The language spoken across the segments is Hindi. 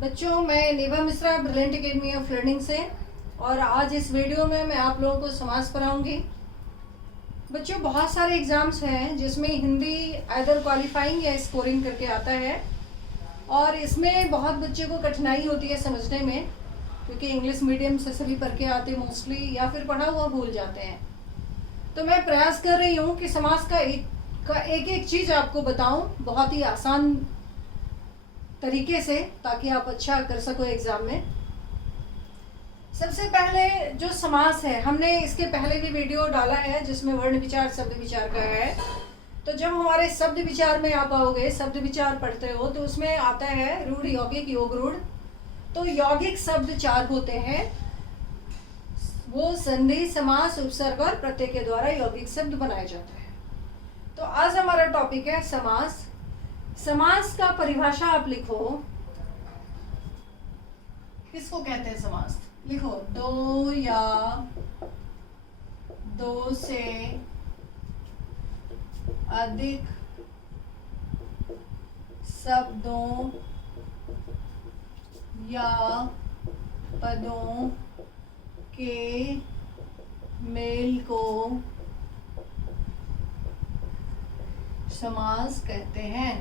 बच्चों, मैं Neha Mishra brilliant academy of learning से और आज इस वीडियो में मैं आप लोगों को समास पढ़ाऊंगी। बच्चों, बहुत सारे एग्ज़ाम्स हैं जिसमें हिंदी आइदर क्वालिफाइंग या स्कोरिंग करके आता है और इसमें बहुत बच्चे को कठिनाई होती है समझने में, क्योंकि इंग्लिश मीडियम से सभी पढ़ के आते मोस्टली या फिर पढ़ा हुआ भूल जाते हैं। तो मैं प्रयास कर रही हूँ कि समास का एक चीज़ आपको बताऊँ बहुत ही आसान तरीके से, ताकि आप अच्छा कर सको एग्ज़ाम में। सबसे पहले जो समास है, हमने इसके पहले भी वीडियो डाला है जिसमें वर्ण विचार शब्द विचार का है। तो जब हमारे शब्द विचार में आप आओगे, शब्द विचार पढ़ते हो तो उसमें आता है रूढ़, यौगिक, योग रूढ़। तो यौगिक शब्द 4 होते हैं, वो संधि, समास, उपसर्ग और प्रत्यय के द्वारा यौगिक शब्द बनाए जाते हैं। तो आज हमारा टॉपिक है समास। समास का परिभाषा आप लिखो, किसको कहते हैं समास? लिखो, दो या दो से अधिक शब्दों या पदों के मेल को समास कहते हैं।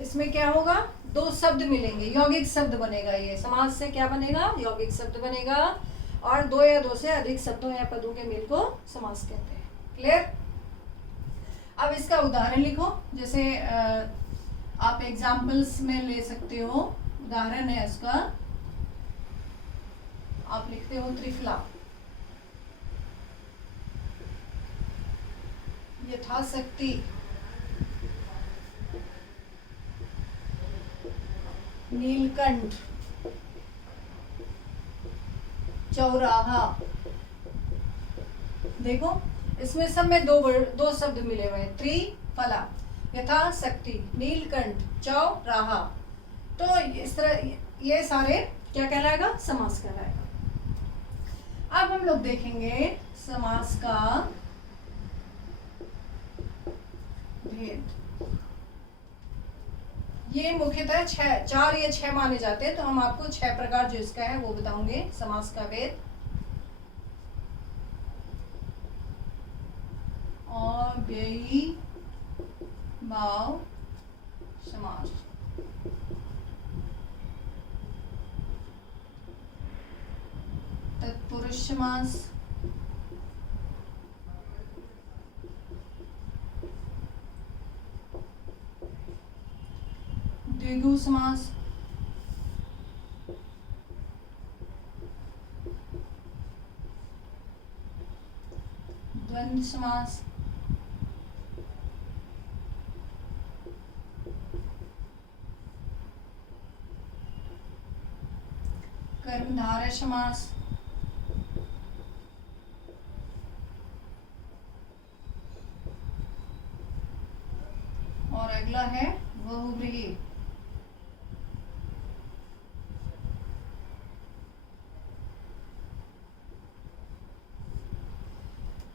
इसमें क्या होगा? 2 शब्द मिलेंगे, यौगिक शब्द बनेगा। ये समास से क्या बनेगा? यौगिक शब्द बनेगा। और 2 या 2 से अधिक शब्दों या पदों के मेल को समास कहते हैं। क्लियर? अब इसका उदाहरण लिखो। जैसे आप एग्जाम्पल्स में ले सकते हो। उदाहरण है इसका, आप लिखते हो त्रिफला, यथाशक्ति, नीलकंठ, चौराहा। देखो, इसमें सब में दो शब्द मिले हुए हैं, त्रिफला, यथाशक्ति, नीलकंठ, चौराहा। तो इस तरह ये सारे क्या कहलाएगा? समास कहलाएगा। अब हम लोग देखेंगे समास का भेद। ये मुख्यतः 4 या 6 माने जाते हैं, तो हम आपको 6 प्रकार जो इसका है वो बताऊंगे समास का भेद। अव्ययी भाव समास, तत्पुरुष समास, द्विगु समास, द्वंद्व समास, कर्मधारय समास, और अगला है बहुव्रीहि।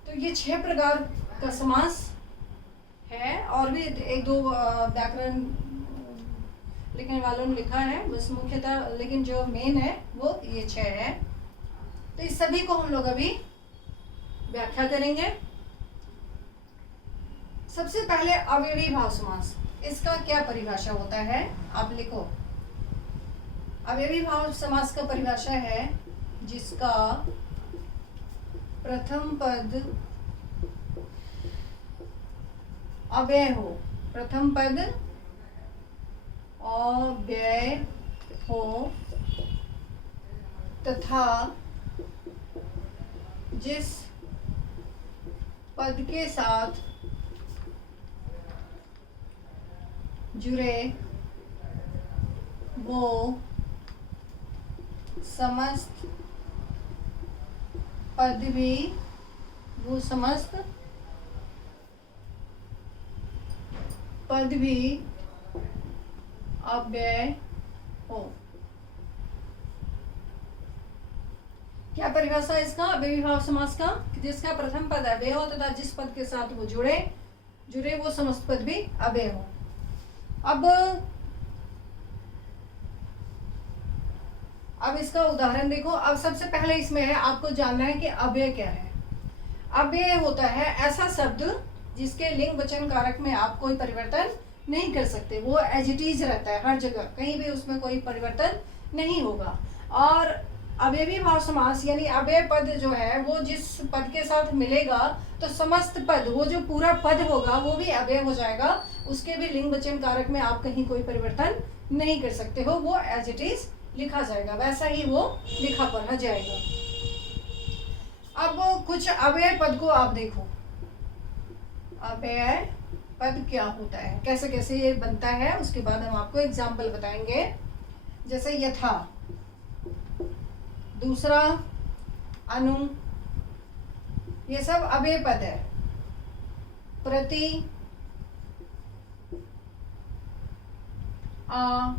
तो ये 6 प्रकार का समास है, और भी 1-2 व्याकरण लिखने वालों ने लिखा है, बस मुख्यतः लेकिन जो मेन है वो ये 6 है। तो इस सभी को हम लोग अभी व्याख्या करेंगे। सबसे पहले अव्ययी भाव समास, इसका क्या परिभाषा होता है? आप लिखो, अव्ययी भाव समास का परिभाषा है जिसका प्रथम पद अव्यय हो, प्रथम पद अव्यय हो तथा जिस पद के साथ जुड़े वो समस्त पद भी, वो समस्त पद भी अव्यय हो। क्या परिभाषा है इसका अव्ययी भाव समास का? जिसका प्रथम पद अव्यय हो तथा जिस पद के साथ वो जुड़े जुड़े वो समस्त पद भी अव्यय हो। अब इसका उदाहरण देखो। अब सबसे पहले इसमें है आपको जानना है कि अव्यय क्या है। अव्यय होता है ऐसा शब्द जिसके लिंग वचन कारक में आप कोई परिवर्तन नहीं कर सकते, वो एज इट इज रहता है हर जगह, कहीं भी उसमें कोई परिवर्तन नहीं होगा। और अव्ययी भाव समास यानी अव्यय पद जो है वो जिस पद के साथ मिलेगा तो समस्त पद, वो जो पूरा पद होगा वो भी अव्यय हो जाएगा, उसके भी लिंग वचन कारक में आप कहीं कोई परिवर्तन नहीं कर सकते हो, वो एज इट इज लिखा जाएगा, वैसा ही वो लिखा पढ़ा जाएगा। अब कुछ अव्यय पद को आप देखो, अव्यय पद क्या होता है, कैसे कैसे ये बनता है, उसके बाद हम आपको एग्जाम्पल बताएंगे। जैसे यथा, दूसरा अनु, ये सब अव्यय पद है। प्रति, आ,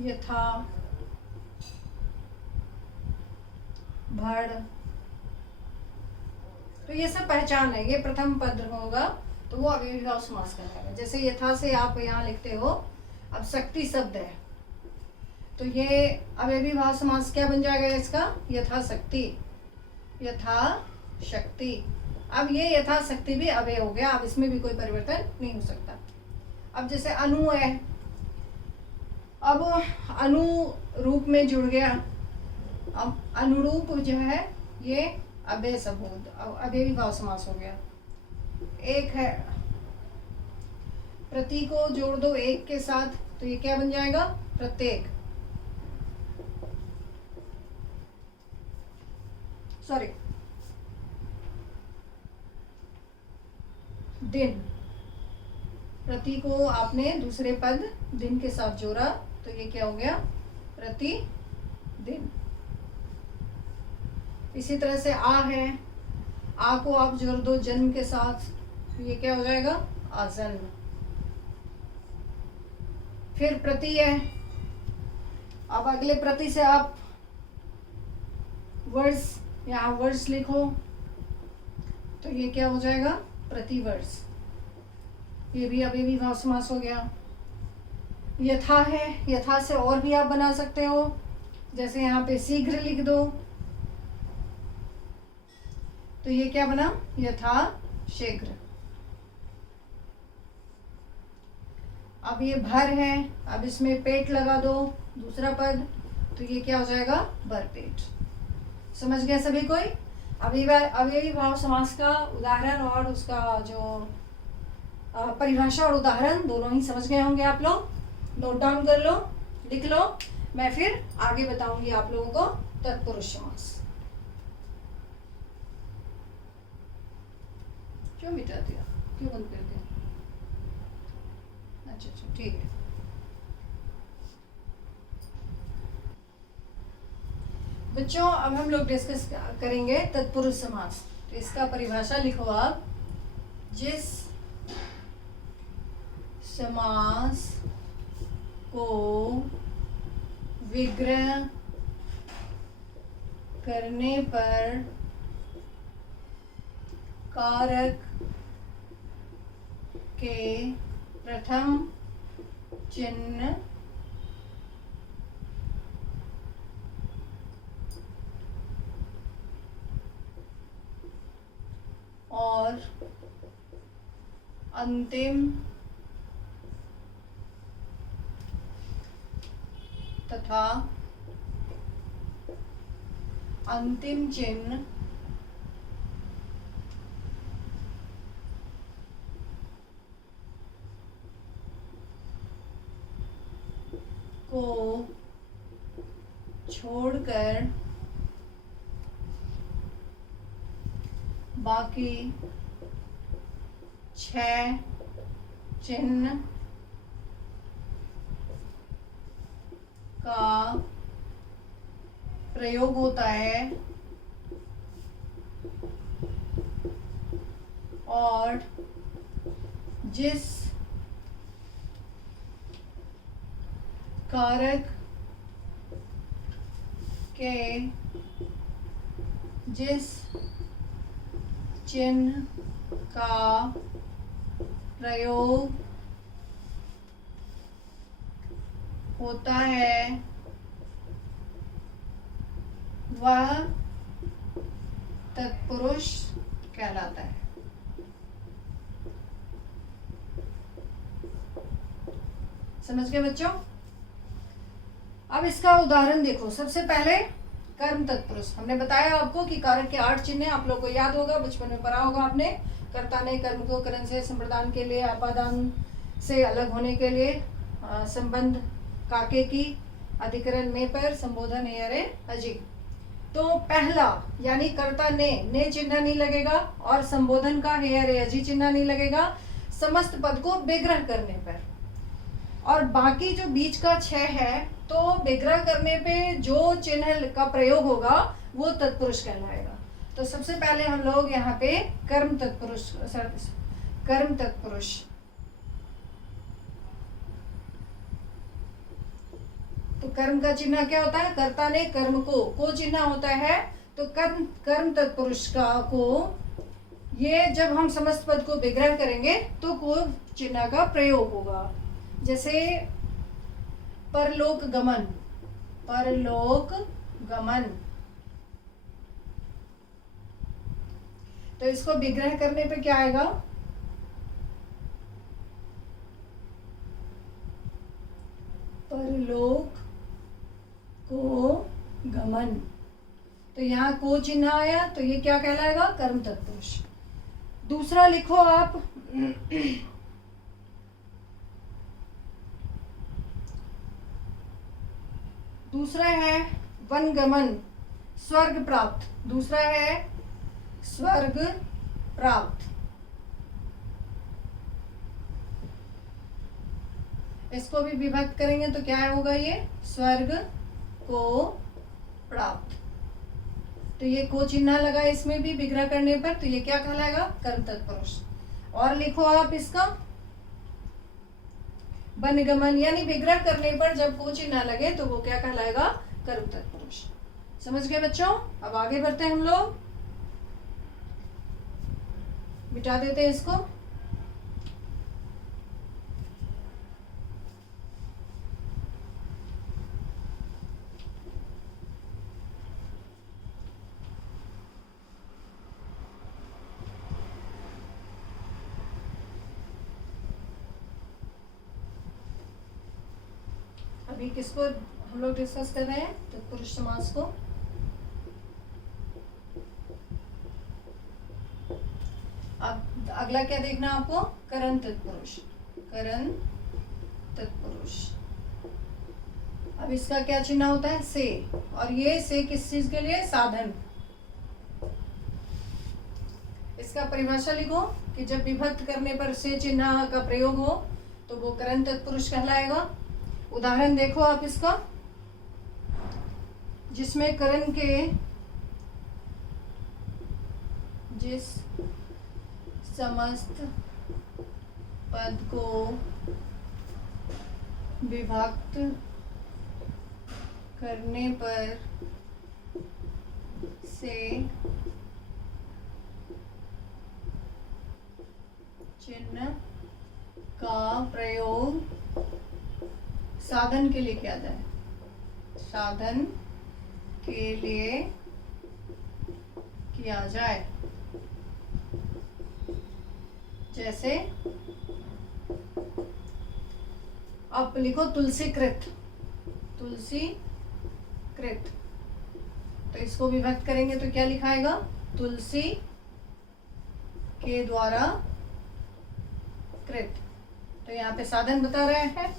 यथा, भड़, तो ये सब पहचान है, ये प्रथम पद होगा तो वो अव्ययी भाव समास कहलाएगा। जैसे यथा से आप यहाँ लिखते हो, अब शक्ति शब्द है तो ये अव्ययी भाव समास क्या बन जाएगा इसका, यथा शक्ति, यथा शक्ति। अब ये यथा शक्ति भी अव्यय हो गया, अब इसमें भी कोई परिवर्तन नहीं हो सकता। अब जैसे अनु है, अब अनु रूप में जुड़ गया, अब अनुरूप जो है ये अव्यय शब्द, अव्ययी भाव समास हो गया। एक है, प्रति को जोड़ दो एक के साथ तो ये क्या बन जाएगा, प्रत्येक, सॉरी दिन, प्रति को आपने दूसरे पद दिन के साथ जोड़ा तो ये क्या हो गया, प्रति दिन। इसी तरह से आ है, आ को आप जोड़ दो जन्म के साथ तो ये क्या हो जाएगा, आजन्म। फिर प्रति है, अब अगले प्रति से आप वर्ष, यहाँ वर्ष लिखो तो ये क्या हो जाएगा, प्रतिवर्ष, ये भी अव्ययी भाव समास हो गया। यथा है, यथा से और भी आप बना सकते हो, जैसे यहाँ पे शीघ्र लिख दो तो ये क्या बना, यथा शीघ्र। अब ये भर है, अब इसमें पेट लगा दो दूसरा पद तो ये क्या हो जाएगा, भरपेट। समझ गए सभी कोई। अव्ययी भाव समास का उदाहरण और उसका जो परिभाषा और उदाहरण दोनों ही समझ गए होंगे आप लोग। नोट डाउन कर लो, लिख लो, मैं फिर आगे बताऊंगी आप लोगों को तत्पुरुष समास। क्यों मिटा दिया, क्यों बंद कर दिया, अच्छा ठीक है। बच्चों अब हम लोग डिस्कस करेंगे तत्पुरुष समास। तो इसका परिभाषा लिखो आप, जिस समास को विग्रह करने पर कारक के प्रथम चिन्ह और अंतिम तथा अंतिम चिन्ह को छोड़कर बाकी 6 चिन्ह का प्रयोग होता है और जिस कारक के जिस चिन्ह का प्रयोग होता है वह तत्पुरुष कहलाता है। समझ गए बच्चों? अब इसका उदाहरण देखो। सबसे पहले कर्म तत्पुरुष। हमने बताया आपको कि कारक के 8 चिन्ह आप लोग को याद होगा, बचपन में पढ़ा होगा आपने। कर्ता ने कर्म को करण से संप्रदान के लिए, अपादान से अलग होने के लिए, संबंध काके की, अधिकरण में पर, संबोधन है अरे अजी। तो पहला यानी कर्ता ने चिन्ह नहीं लगेगा और संबोधन का है अरे अजी चिन्ह नहीं लगेगा समस्त पद को विग्रह करने पर। और बाकी जो बीच का 6 है तो विग्रह करने पे जो चिन्ह का प्रयोग होगा वो तत्पुरुष कहलाएगा। तो सबसे पहले हम लोग यहाँ पे कर्म तत्पुरुष तो कर्म का चिन्ह क्या होता है? कर्ता ने कर्म को चिन्ह होता है। तो कर्म तत्पुरुष का को, ये जब हम समस्त पद को विग्रह करेंगे तो को चिन्ह का प्रयोग होगा। जैसे परलोक गमन, तो इसको विग्रह करने पे क्या आएगा? परलोक को गमन। तो यहाँ को चिन्ह आया तो ये क्या कहलाएगा? कर्म तत्पुरुष। दूसरा लिखो आप दूसरा है वनगमन, स्वर्ग प्राप्त। दूसरा है स्वर्ग प्राप्त। इसको भी विभक्त करेंगे तो क्या होगा? ये स्वर्ग को प्राप्त। तो ये को चिन्ह लगा इसमें भी विग्रह करने पर, तो ये क्या कहलाएगा? कर्म तत्पुरुष। और लिखो आप इसका वनगमन, यानी विग्रह करने पर जब को चिन्ह लगे तो वो क्या कहलाएगा? कर्म तत्पुरुष। समझ गए बच्चों? अब आगे बढ़ते हैं हम लोग। मिटा देते हैं इसको। अभी किसको हम लोग डिस्कस कर रहे हैं? तत्पुरुष समास को। अब अगला क्या देखना आपको? करण तत्पुरुष। अब इसका क्या चिन्ह होता है? से। और ये से किस चीज के लिए? साधन। इसका परिभाषा लिखो कि जब विभक्त करने पर से चिन्ह का प्रयोग हो तो वो करण तत्पुरुष कहलाएगा। उदाहरण देखो आप इसका, जिसमें करण के जिस समस्त पद को विभक्त करने पर से चिन्ह का प्रयोग साधन के लिए किया जाए। साधन के लिए किया जाए। जैसे आप लिखो तुलसीकृत। तो इसको विभक्त करेंगे तो क्या लिखाएगा? तुलसी के द्वारा कृत। तो यहाँ पे साधन बता रहे हैं।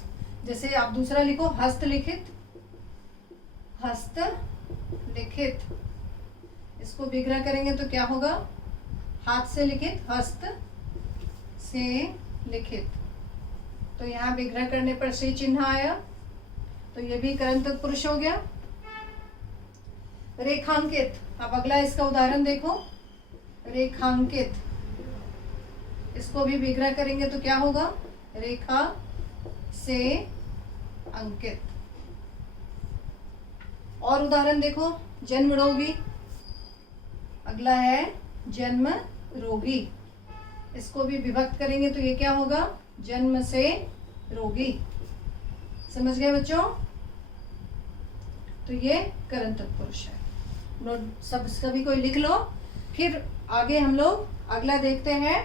जैसे आप दूसरा लिखो हस्तलिखित। इसको विग्रह करेंगे तो क्या होगा? हाथ से लिखित, हस्त से लिखित। तो यहाँ विग्रह करने पर से चिन्ह आया तो ये भी करण तत्पुरुष हो गया। रेखांकित। अब अगला इसका उदाहरण देखो। रेखांकित, इसको भी विग्रह करेंगे तो क्या होगा? रेखा से अंकित। और उदाहरण देखो, जन्म रोगी, अगला है जन्म रोगी। इसको भी विभक्त करेंगे तो ये क्या होगा, जन्म से रोगी। समझ गए बच्चों? तो ये करंट तत्पुरुष है। नोट सब सभी कोई लिख लो। फिर आगे हम लोग अगला देखते हैं।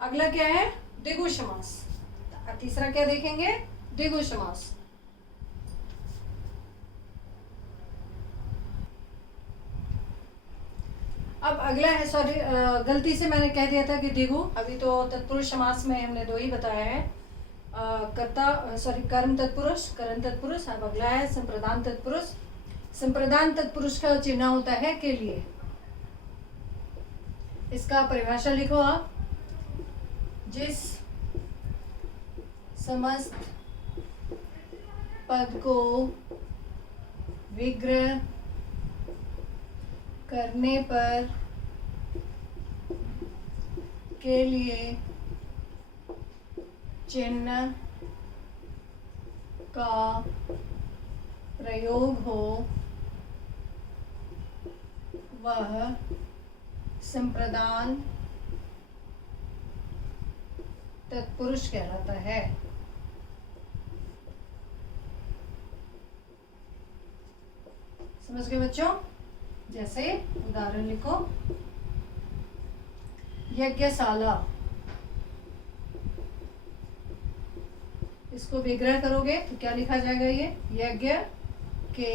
अगला क्या है, द्विगु समास। तीसरा क्या देखेंगे, द्विगु समास। अब अगला है, सॉरी गलती से मैंने कह दिया था कि द्विगु, अभी तो तत्पुरुष समास में हमने दो ही बताया है, कर्ता सॉरी कर्म तत्पुरुष, करण तत्पुरुष। अब अगला है संप्रदान तत्पुरुष। संप्रदान तत्पुरुष का चिन्ह होता है के लिए। इसका परिभाषा लिखो आप, जिस समस्त पद को विग्रह करने पर के लिए चिन्ह का प्रयोग हो वह संप्रदान तत्पुरुष कहलाता है। समझ गए बच्चों? जैसे उदाहरण लिखो, यज्ञशाला, इसको विग्रह करोगे तो क्या लिखा जाएगा, ये यज्ञ के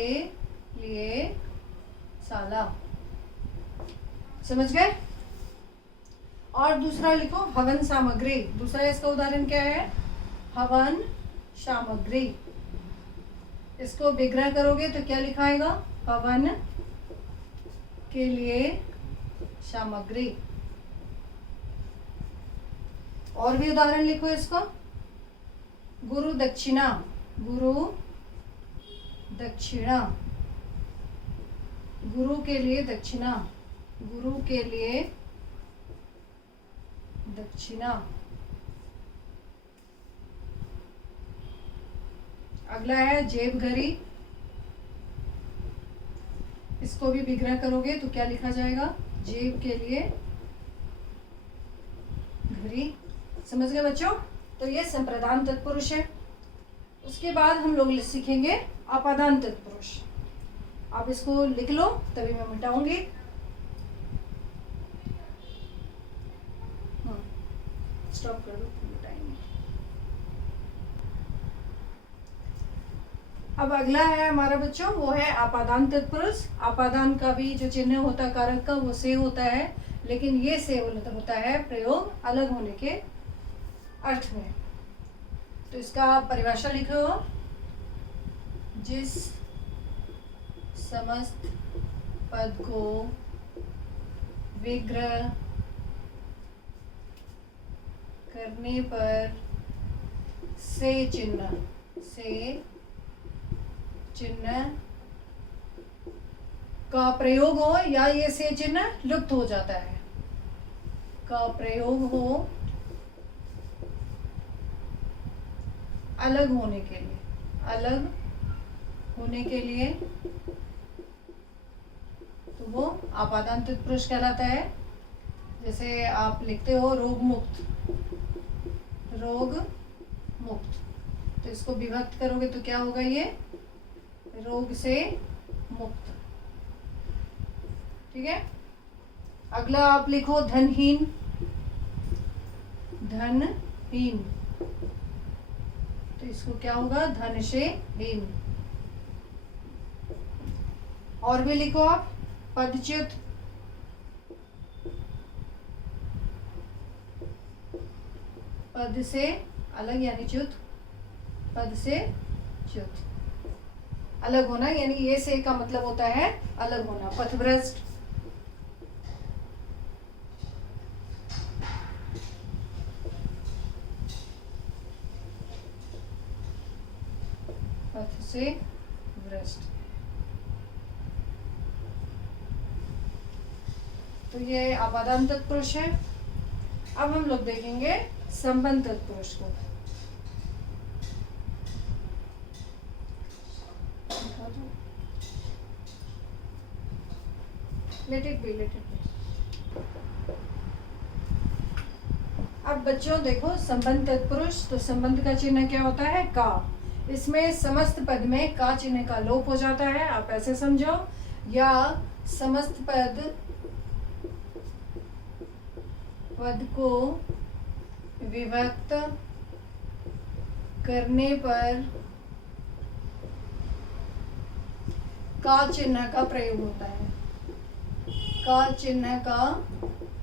लिए शाला। समझ गए? और दूसरा लिखो हवन सामग्री। दूसरा इसका उदाहरण क्या है, हवन सामग्री। इसको विग्रह करोगे तो क्या लिखाएगा, हवन के लिए सामग्री। और भी उदाहरण लिखो इसको, गुरु दक्षिणा, गुरु दक्षिणा, गुरु के लिए दक्षिणा, गुरु के लिए दक्षिणा। अगला है जेब घड़ी। इसको भी विग्रह करोगे तो क्या लिखा जाएगा, जेब के लिए घड़ी। समझ गए बच्चों? तो ये संप्रदान तत्पुरुष है। उसके बाद हम लोग सीखेंगे अपादान तत्पुरुष। आप इसको लिख लो, तभी मैं मिटाऊंगी। स्टॉप कर दो, मिटाएंगे। अब अगला है हमारा बच्चों, वो है आपादान तत्पुरुष। आपादान का भी जो चिन्ह होता है कारक का, वो से होता है, लेकिन ये से होता है प्रयोग अलग होने के अर्थ में। तो इसका परिभाषा लिखो, जिस समस्त पद को विग्रह करने पर से चिन्ह का प्रयोग हो, या ये से चिन्ह लुप्त हो जाता है, का प्रयोग हो अलग होने के लिए, अलग होने के लिए, तो वो आपादान तत्पुरुष कहलाता है। जैसे आप लिखते हो रोग मुक्त, रोग मुक्त, तो इसको विभक्त करोगे तो क्या होगा, ये रोग से मुक्त। ठीक है? अगला आप लिखो धनहीन, धनहीन, तो इसको क्या होगा, धन से हीन। और भी लिखो आप पदच्युत, पद से अलग यानी च्युत, पद से च्युत, अलग होना, यानी ये से का मतलब होता है अलग होना। पथभ्रष्ट, पथ से भ्रष्ट। तो ये आपादान तत्पुरुष है। अब हम लोग देखेंगे संबंध तत्पुरुष को। Let it be, let it be. अब बच्चों देखो, संबंध तत्पुरुष, तो संबंध का चिन्ह क्या होता है? का। इसमें समस्त पद में का चिन्ह का लोप हो जाता है, आप ऐसे समझो, या समस्त पद को विभक्त करने पर का चिन्ह का प्रयोग होता है, का चिन्ह का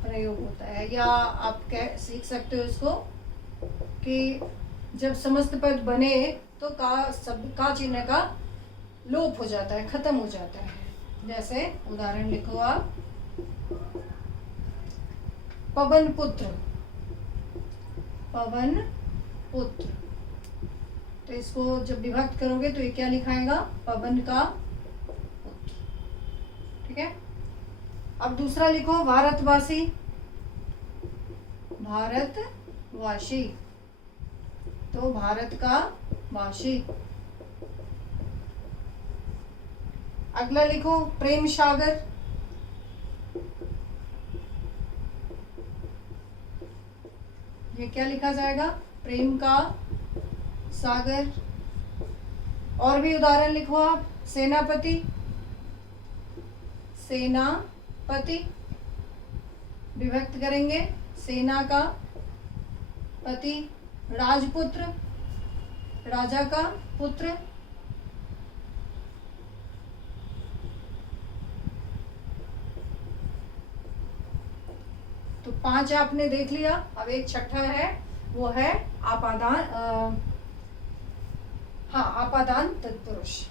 प्रयोग होता है। या आप कह सीख सकते हो इसको कि जब समस्त पद बने तो का चिन्ह का लोप हो जाता है, खत्म हो जाता है। जैसे उदाहरण लिखो आप, पवन पुत्र, पवन पुत्र, तो इसको जब विभक्त करोगे तो ये क्या लिखाएगा? पवन का पुत्र। ठीक है। अब दूसरा लिखो, भारतवासी, भारतवासी, तो भारत का वासी। अगला लिखो, प्रेम सागर, ये क्या लिखा जाएगा? प्रेम का सागर। और भी उदाहरण लिखो आप, सेनापति, सेनापति, विभक्त करेंगे, सेना का पति। राजपुत्र, राजा का पुत्र। तो 5 आपने देख लिया। अब एक छठा है, वो है आपादान, हाँ, आपादान तत्पुरुष।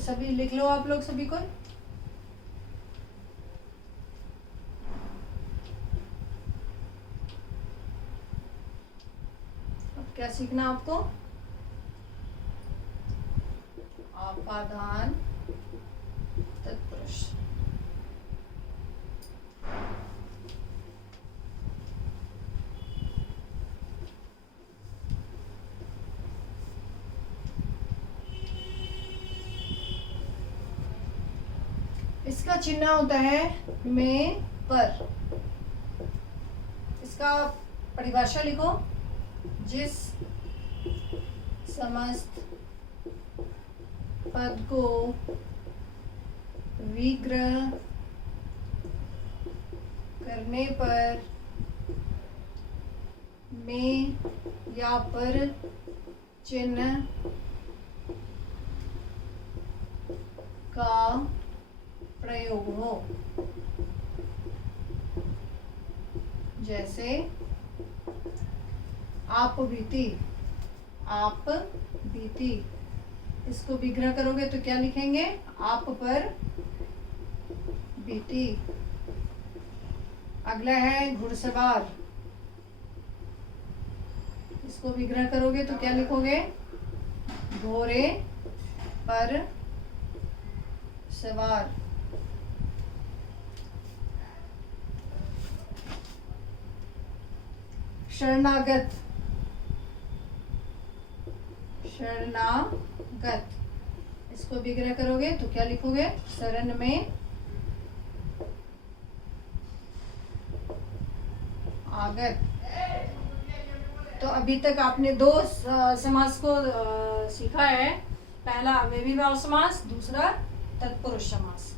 सभी लिख लो आप लोग, सभी को। अब क्या सीखना आपको? आपादान तत्पुरुष। इसका चिन्ह होता है में पर। इसका परिभाषा लिखो, जिस समस्त पद को विग्रह करने पर में या पर चिन्ह का प्रयोग हो। जैसे आप बीती, आप बीती, इसको विग्रह करोगे तो क्या लिखेंगे? आप पर बीती। अगला है घुड़सवार, इसको विग्रह करोगे तो क्या लिखोगे? घोड़े पर सवार। शरणागत, शरणागत, इसको विग्रह करोगे तो क्या लिखोगे? शरण में आगत। तो अभी तक आपने 2 समास को सीखा है। पहला अव्ययीभाव समास, दूसरा तत्पुरुष समास।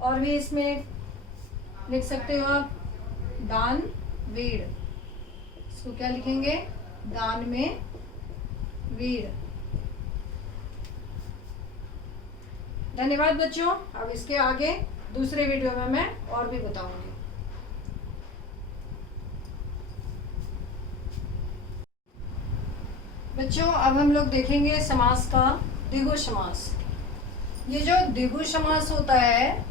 और भी इसमें लिख सकते हो आप, दान वीर, इसको क्या लिखेंगे? दान में वीर। धन्यवाद बच्चों। अब इसके आगे दूसरे वीडियो में मैं और भी बताऊंगी। बच्चों अब हम लोग देखेंगे समास का द्विगु समास। ये जो द्विगु समास होता है,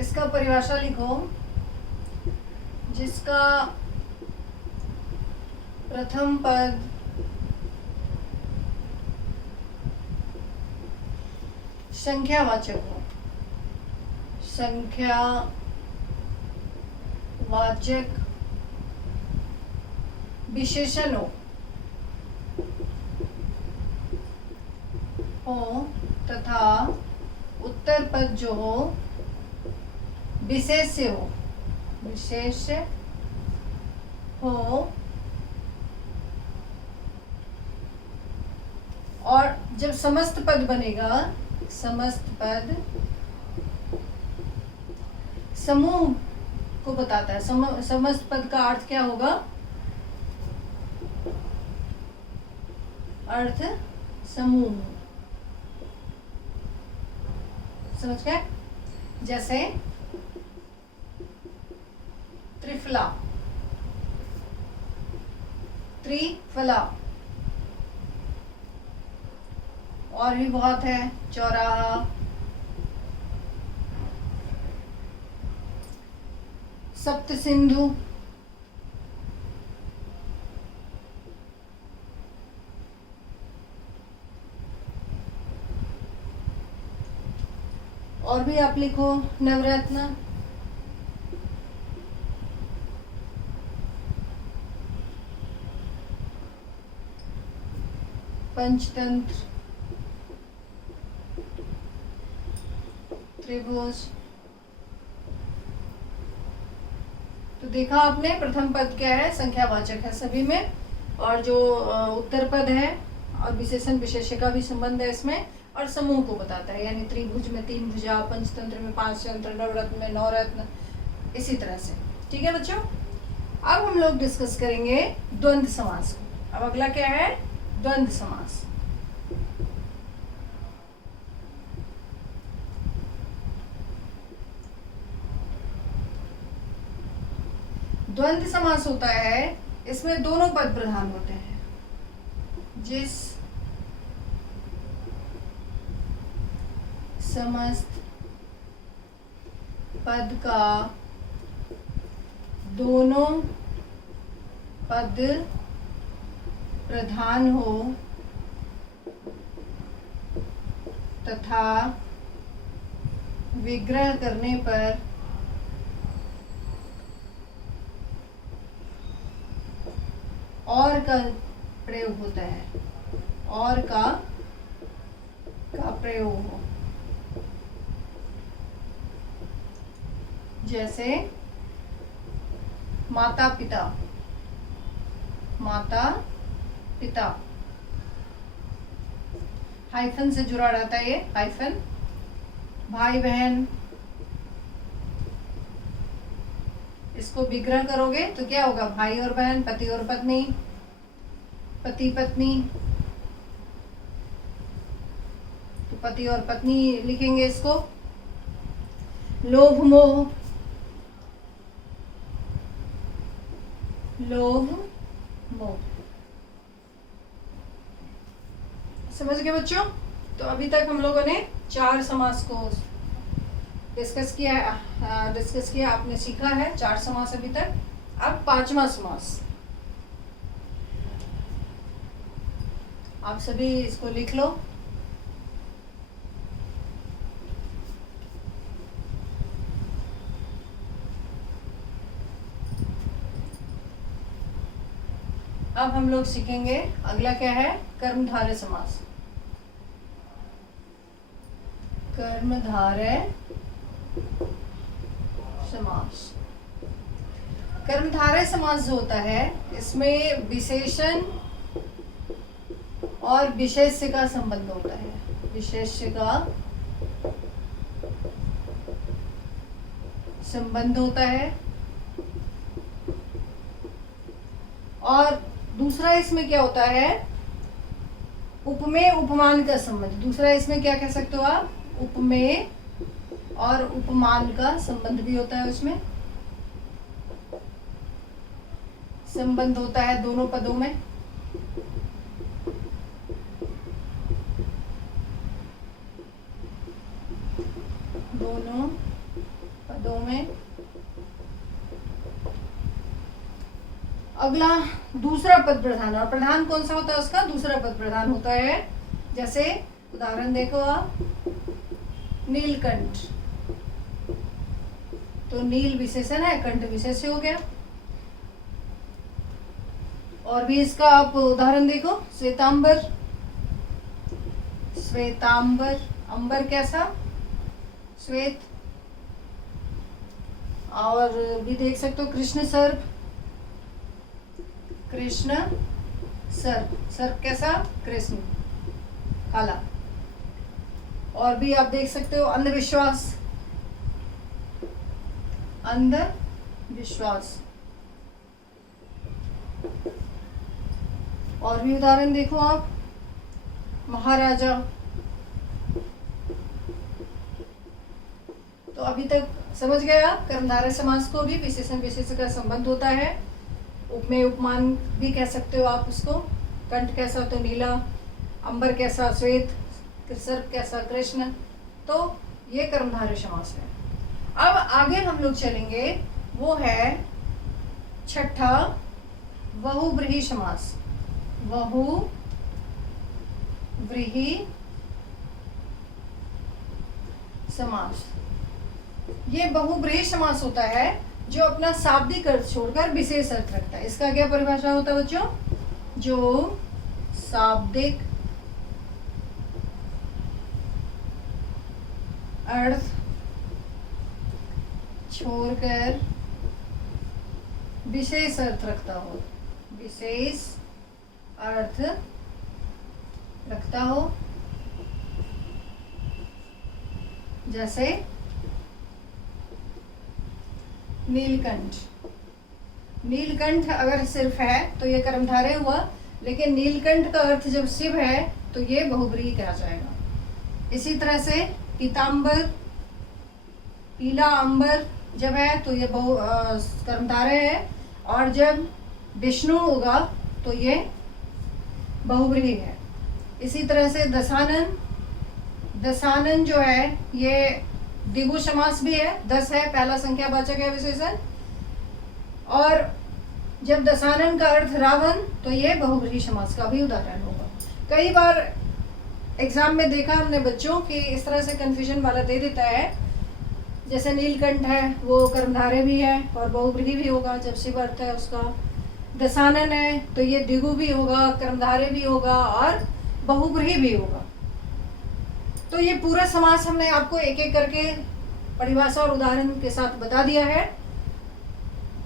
इसका परिभाषा लिखो, जिसका प्रथम पद संख्यावाचक हो, संख्यावाचक विशेषण हो तथा उत्तर पद जो हो विशेष्य हो और जब समस्त पद बनेगा, समस्त पद समूह को बताता है। समस्त पद का अर्थ क्या होगा? अर्थ समूह, समझ गए? जैसे त्रिफला, त्रिफला, और भी बहुत है, चौराहा, सप्त सिंधु, और भी आप लिखो, नवरत्न, पंचतंत्र, त्रिभुज। तो देखा आपने, प्रथम पद क्या है? संख्यावाचक है सभी में, और जो उत्तर पद है और विशेषण विशेष्य का भी संबंध है इसमें, और समूह को बताता है, यानी त्रिभुज में 3 भुजा, पंचतंत्र में 5 तंत्र, नवरत्न में 9 रत्न, इसी तरह से। ठीक है बच्चों, अब हम लोग डिस्कस करेंगे द्वंद्व समास को। अब अगला क्या है? द्वंद्व समास। द्वंद्व समास होता है, इसमें दोनों पद प्रधान होते हैं। जिस समस्त पद का दोनों पद प्रधान हो तथा विग्रह करने पर और का प्रयोग होता है, और का प्रयोग हो। जैसे माता पिता, माता पिता, हाइफन से जुड़ा रहता है ये, हाइफन। भाई बहन, इसको विग्रह करोगे तो क्या होगा? भाई और बहन, पति और पत्नी, पति पत्नी, तो पति और पत्नी लिखेंगे इसको। लोभ मोह, लोभ मोह। समझ गए बच्चों? तो अभी तक हम लोगों ने 4 समास को डिस्कस किया, आपने सीखा है 4 समास अभी तक। अब 5वां समास, आप सभी इसको लिख लो। अब हम लोग सीखेंगे, अगला क्या है? कर्मधारय समास। कर्मधारय समास। कर्मधारय समास जो होता है, इसमें विशेषण और विशेष्य का संबंध होता है। विशेष्य का संबंध होता है, और दूसरा इसमें क्या होता है? उपमेय उपमान का संबंध। दूसरा इसमें क्या कह सकते हो आप? उपमेय और उपमान का संबंध भी होता है, उसमें संबंध होता है दोनों पदों में। दोनों पदों में। अगला दूसरा पद प्रधान, और प्रधान कौन सा होता है उसका? दूसरा पद प्रधान होता है। जैसे उदाहरण देखो आप, नीलकंठ, तो नील विशेषण है, कंठ विशेष्य हो गया। और भी इसका आप उदाहरण देखो, श्वेतांबर, श्वेतांबर, अंबर कैसा, श्वेत। और भी देख सकते हो कृष्ण सर्प, कृष्ण सर्प, सर्प कैसा, कृष्ण, काला। और भी आप देख सकते हो अंधविश्वास, अंधविश्वास। और भी उदाहरण देखो आप, महाराजा। तो अभी तक समझ गए आप, कर्मधारय समास को भी विशेषण विशेषण का संबंध होता है। उपमेय उपमान भी कह सकते हो आप उसको। कंठ कैसा तो नीला, अंबर कैसा श्वेत, सर्प कैसा कृष्ण। तो ये कर्मधारय समास है। अब आगे हम लोग चलेंगे, वो है छठा बहुव्रीहि समास। बहुव्रीहि समास, ये बहुव्रीहि समास होता है जो अपना शाब्दिक अर्थ छोड़कर विशेष अर्थ रखता है। इसका क्या परिभाषा होता है बच्चों? जो शाब्दिक अर्थ छोड़कर विशेष अर्थ रखता हो, विशेष अर्थ रखता हो। जैसे नीलकंठ, नीलकंठ अगर सिर्फ है तो ये कर्मधारय हुआ, लेकिन नीलकंठ का अर्थ जब शिव है तो ये बहुव्रीहि कहा जाएगा। इसी तरह से पीतांबर, पीला अंबर जब है तो ये कर्मधारय है, और जब विष्णु होगा तो ये बहुव्रीहि है। इसी तरह से दशानन, दशानन जो है ये द्विगु समास भी है, 10 है, पहला संख्यावाचक है विशेषण। और जब दशानन का अर्थ रावण तो ये बहुव्रीहि समास का भी उदाहरण होगा। कई बार एग्जाम में देखा हमने बच्चों कि इस तरह से कंफ्यूजन वाला दे देता है, जैसे नीलकंठ है वो कर्मधारय भी है और बहुव्रीहि भी होगा जब शिव अर्थ है उसका। दशानन है तो ये द्विगु भी होगा, कर्मधारय भी होगा और बहुव्रीहि भी होगा। तो ये पूरा समास हमने आपको एक एक करके परिभाषा और उदाहरण के साथ बता दिया है,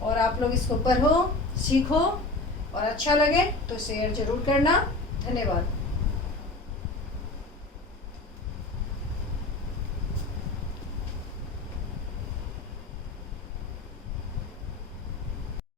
और आप लोग इसको पढ़ो, सीखो, और अच्छा लगे तो शेयर जरूर करना। धन्यवाद।